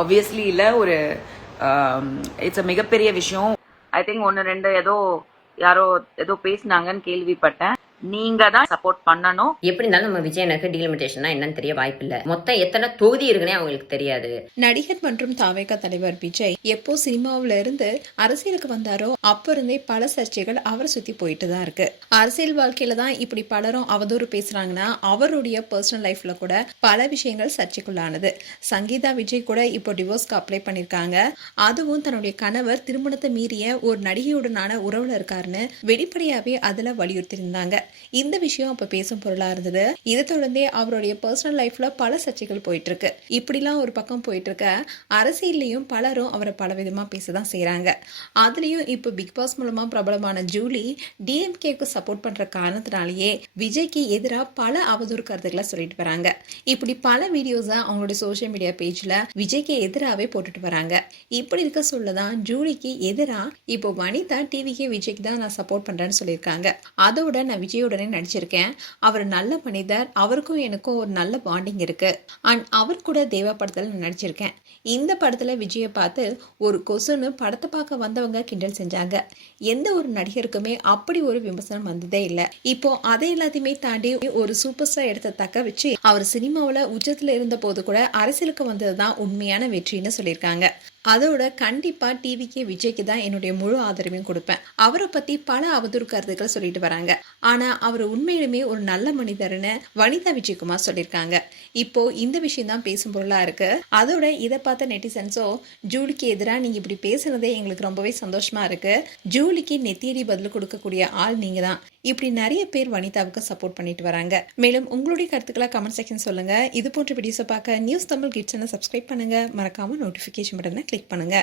Obviously இல்லை, ஒரு it's மிகப்பெரிய விஷயம். ஐ திங்க் ஒன்று ரெண்டு யாரோ ஏதோ பேசினாங்கன்னு கேள்விப்பட்டேன். நீங்க தான் சப்போர்ட் பண்ணணும். எப்படி இருந்தாலும் நம்ம விஜயனுக்கு டீலிமிட்டேஷன்னா என்னன்னு தெரிய வாய்ப்பில்லை. மொத்தம் எத்தனை தொகுதி இருக்குன்னே அவங்களுக்கு தெரியாது. நடிகர் மற்றும் தாவேகா தலைவர் விஜய் எப்போ சினிமாவில இருந்து அரசியலுக்கு வந்தாரோ அப்ப இருந்தே பல சர்ச்சைகள் அவரை சுத்தி போயிட்டு தான் இருக்கு. அரசியல் வாழ்க்கையில தான் இப்படி பலரும் அவதூறு பேசுறாங்கன்னா அவருடைய பர்சனல் லைஃப்ல கூட பல விஷயங்கள் சர்ச்சைக்குள்ளானது. சங்கீதா விஜய் கூட இப்போ டிவோர்ஸ்க்கு அப்ளை பண்ணிருக்காங்க. அதுவும் தன்னுடைய கணவர் திருமணத்தை மீறிய ஒரு நடிகையுடனான உறவுல இருக்காருன்னு வெளிப்படையாவே அதுல வலியுறுத்தியிருந்தாங்க. இந்த விஷயம் அப்ப பேசும் பொருளா இருந்தது. இதை தொடர்ந்தே அவருடைய பர்சனல் லைஃப்ல பல சர்ச்சைகள் போயிட்டு இருக்கு. இப்படிலாம் ஒரு பக்கம் போயிட்டு இருக்க, அரசியல்லையும் பலரும் அவரை பலவிதமா பேசதான் செய்யறாங்க. அதுலயும் இப்ப பிக் பாஸ் மூலமா பிரபலமான ஜூலி டிஎம்கேக்கு சப்போர்ட் பண்ற காரணத்தினாலேயே விஜய்க்கு எதிராக பல அவதூறு கருத்துக்களை சொல்லிட்டு வராங்க. இப்படி பல வீடியோஸ அவங்களுடைய சோசியல் மீடியா பேஜ்ல விஜய்க்கு எதிராகவே போட்டுட்டு வராங்க. இப்படி இருக்க சொல்லதான் ஜூலிக்கு எதிராக இப்போ வனிதா டிவிக்கு விஜய்க்கு தான் நான் சப்போர்ட் பண்றேன்னு சொல்லியிருக்காங்க. அதோட நான் விஜயுடனே நடிச்சிருக்கேன். அவர் நல்ல மனிதர், அவருக்கும் எனக்கும் ஒரு நல்ல பாண்டிங் இருக்கு. அண்ட் அவர் கூட தேவா படத்துல நான் நடிச்சிருக்கேன். இந்த படத்துல விஜயை பார்த்து ஒரு கொசுன்னு படத்தை பார்க்க வந்தவங்க கிண்டல் செஞ்சாங்க. எந்த ஒரு நடிகருக்குமே அப்படி ஒரு விமர்சனம் வந்ததே இல்லை. இப்போ அதை எல்லாத்தையுமே தாண்டி ஒரு சூப்பர் ஸ்டார் இடத்தை தக்க வச்சு அவர் சினிமாவில் உச்சத்துல இருந்த போது கூட அரசியலுக்கு வந்ததுதான் உண்மையான வெற்றின்னு சொல்லியிருக்காங்க. அதோட கண்டிப்பா டிவிக்கு விஜய்க்கு தான் என்னுடைய முழு ஆதரவையும் கொடுப்பேன். அவரை பத்தி பல அவதூறு கருத்துக்கள் சொல்லிட்டு வராங்க. ஆனா அவர் உண்மையிலுமே ஒரு நல்ல மனிதர்னு வனிதா விஜயகுமார் சொல்லியிருக்காங்க. இப்போ இந்த விஷயம் தான் பேசும் பொருளா இருக்கு. அதோட இதை பார்த்த நெட்டிசன்ஸோ ஜூலிக்கு எதிராக நீங்க இப்படி பேசுனதே எங்களுக்கு ரொம்பவே சந்தோஷமா இருக்கு. ஜூலிக்கு நெத்தியடி பதில் கொடுக்கக்கூடிய ஆள் நீங்க தான். இப்படி நிறைய பேர் வனிதாவுக்கு சப்போர்ட் பண்ணிட்டு வராங்க. மேலும் உங்களுடைய கருத்துக்களை கமெண்ட் செக்ஷன் சொல்லுங்க. இது போன்ற வீடியோஸை பார்க்க நியூஸ் தமிழ் கிட்ஸ் சப்ஸ்கிரைப் பண்ணுங்க. மறக்காம நோட்டிபிகேஷன் பட்டனை கிளிக் பண்ணுங்க.